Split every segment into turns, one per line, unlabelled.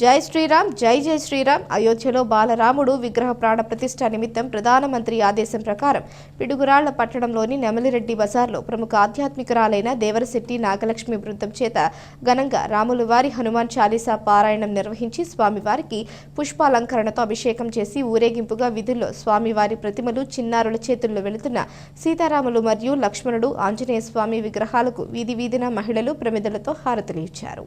జై శ్రీరామ్ జై జై శ్రీరామ్. అయోధ్యలో బాలరాముడు విగ్రహ ప్రాణ ప్రతిష్ట నిమిత్తం ప్రధానమంత్రి ఆదేశం ప్రకారం పిడుగురాళ్ళ పట్టణంలోని నెమలిరెడ్డి బజార్లో ప్రముఖ ఆధ్యాత్మికురాలైన దేవరశెట్టి నాగలక్ష్మి బృందం చేత ఘనంగా రాములు వారి హనుమాన్ చాలీసా పారాయణం నిర్వహించి స్వామివారికి పుష్పాలంకరణతో అభిషేకం చేసి ఊరేగింపుగా విధుల్లో స్వామివారి ప్రతిమలు చిన్నారుల చేతుల్లో వెళుతున్న సీతారాములు మరియు లక్ష్మణుడు ఆంజనేయ స్వామి విగ్రహాలకు వీధి వీధిన మహిళలు ప్రమిదలతో హారతులు ఇచ్చారు.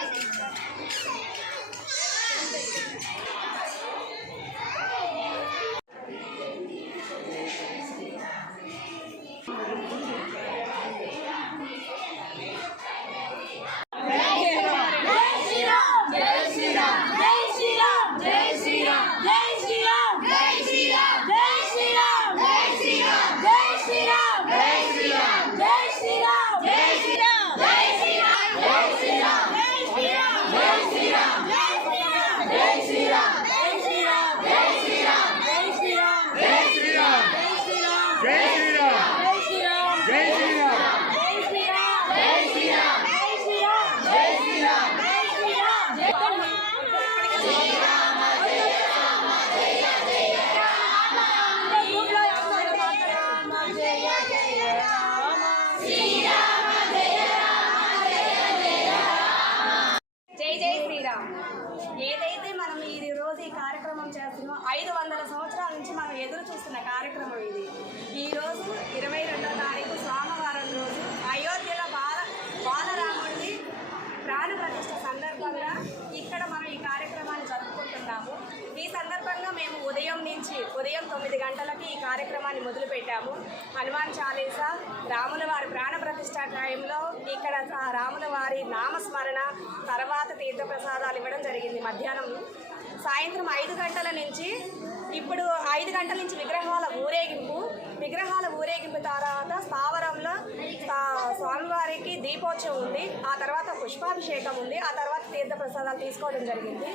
ఏదైతే మనం ఈ రోజు ఈ కార్యక్రమం చేస్తున్నామో ఐదు వందల సంవత్సరాల నుంచి మనం ఎదురు చూస్తున్న కార్యక్రమం ఇది ఈ రోజు ఇరవై రెండో తారీఖు సోమవారం రోజు అయోధ్యలో బాల బాలరాముడిని దినోత్సవ సందర్భంగా ఇక్కడ మనం ఈ కార్యక్రమాన్ని జరుపుకుంటున్నాము. ఈ సందర్భంగా మేము ఉదయం నుంచి ఉదయం తొమ్మిది గంటలకి ఈ కార్యక్రమాన్ని మొదలుపెట్టాము. హనుమాన్ చాలీసా రాముల వారి ప్రాణ ప్రతిష్ఠ టైంలో ఇక్కడ రాముల వారి నామస్మరణ తర్వాత తీర్థ ప్రసాదాలు ఇవ్వడం జరిగింది మధ్యాహ్నం. సాయంత్రం ఐదు గంటల నుంచి ఇప్పుడు ఐదు గంటల నుంచి విగ్రహాల ఊరేగింపు. విగ్రహాల ఊరేగింపు తర్వాత స్థావరంలో ఆ, దీపోత్సవం ఉంది ఆ తర్వాత పుష్పాభిషేకం ఉంది ఆ తర్వాత తీర్థ ప్రసాదాలు తీసుకోవడం జరిగింది.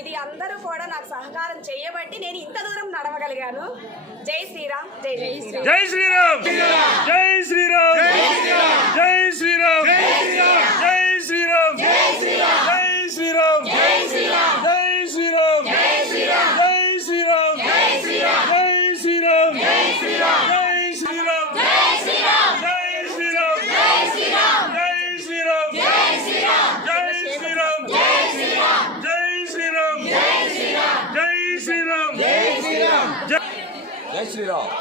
ఇది అందరూ కూడా నాకు సహకారం చేయబట్టి నేను ఇంత దూరం నడవగలిగాను. జై శ్రీరామ్ జై
జై శ్రీరామ్. జై శ్రీరామ్! జై శ్రీరామ్! జై
జై శ్రీరామ్